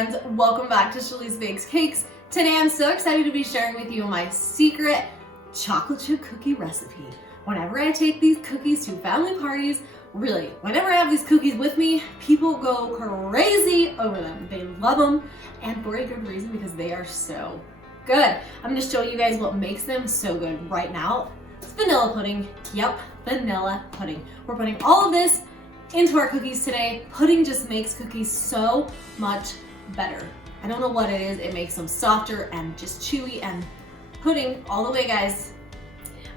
friends, welcome back to Shelly's Bakes Cakes. Today I'm so excited to be sharing with you my secret chocolate chip cookie recipe. Whenever I take these cookies to family parties, really, whenever I have these cookies with me, people go crazy over them. They love them, and for a good reason, because they are so good. I'm going to show you guys what makes them so good right now. It's vanilla pudding. Yep, vanilla pudding. We're putting all of this into our cookies today. Pudding just makes cookies so much better. I don't know what it is. It makes them softer and just chewy, and pudding all the way, guys.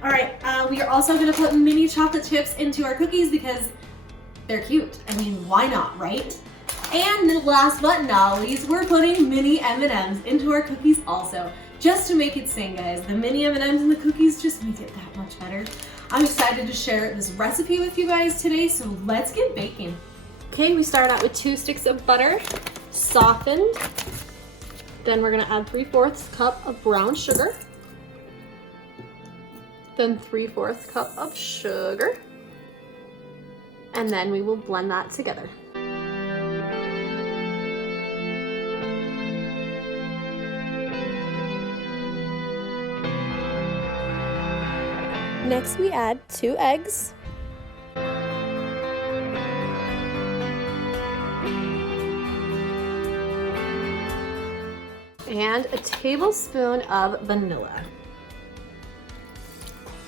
All right, we are also gonna put mini chocolate chips into our cookies because they're cute. I mean, why not, right? And last but not least, we're putting mini M&Ms into our cookies also, just to make it sing, guys. The mini M&Ms and the cookies just make it that much better. I'm excited to share this recipe with you guys today, so let's get baking. Okay, we start out with 2 sticks of butter, softened. Then we're gonna add 3/4 cup of brown sugar. Then 3/4 cup of sugar. And then we will blend that together. Next, we add 2 eggs. And a tablespoon of vanilla.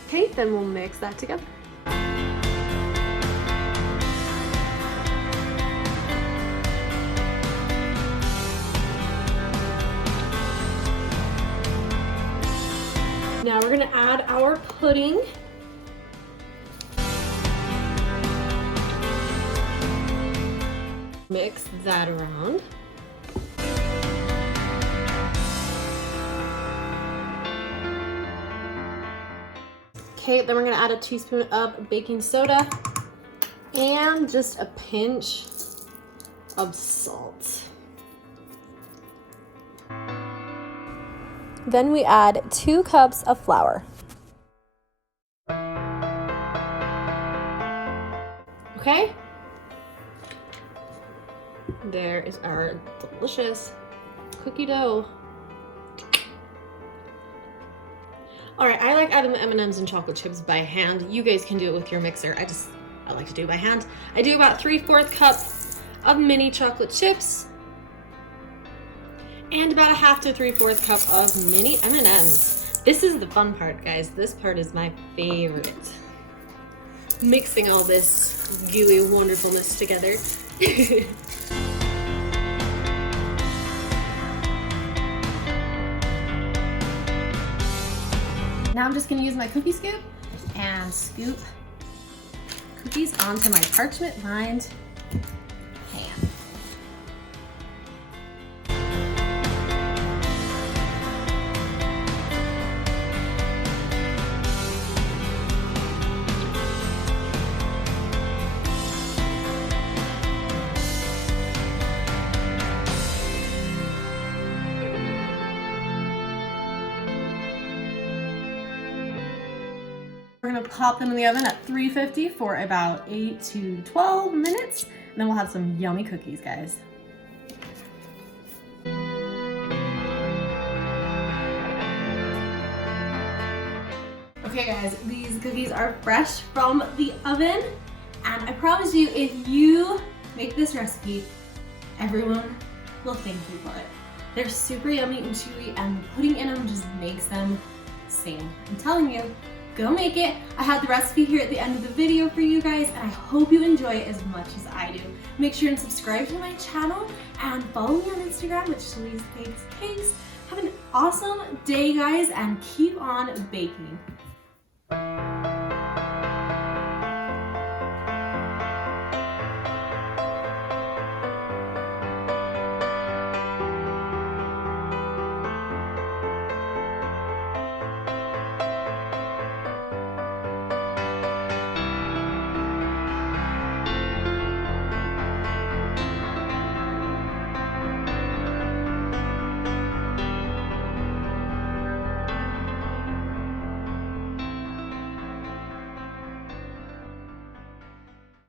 Okay, then we'll mix that together. Now we're gonna add our pudding. Mix that around. Okay, then we're gonna add a teaspoon of baking soda and just a pinch of salt. Then we add 2 cups of flour. Okay. There is our delicious cookie dough. All right, I like adding the M&Ms and chocolate chips by hand. You guys can do it with your mixer. I like to do it by hand. I do about 3/4 cup of mini chocolate chips and about 1/2 to 3/4 cup of mini M&Ms. This is the fun part, guys. This part is my favorite. Mixing all this gooey wonderfulness together. Now I'm just gonna use my cookie scoop and scoop cookies onto my parchment lined pan. We're gonna pop them in the oven at 350 for about 8 to 12 minutes, and then we'll have some yummy cookies, guys. Okay guys, these cookies are fresh from the oven, and I promise you, if you make this recipe, everyone will thank you for it. They're super yummy and chewy, and putting in them just makes them sing. I'm telling you. Go make it. I have the recipe here at the end of the video for you guys, and I hope you enjoy it as much as I do. Make sure and subscribe to my channel and follow me on Instagram at Shelly's Bakes Cakes. Have an awesome day, guys, and keep on baking.